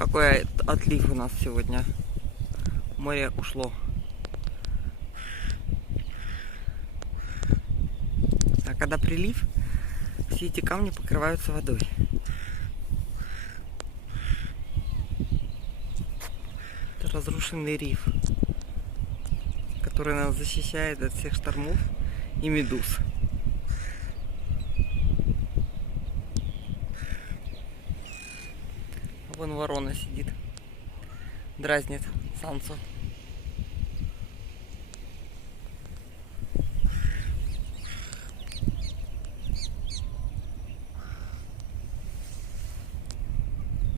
Какой отлив у нас сегодня. Море ушло. А когда прилив, все эти камни покрываются водой. Это разрушенный риф, который нас защищает от всех штормов и медуз. Вон ворона сидит, дразнит самцу.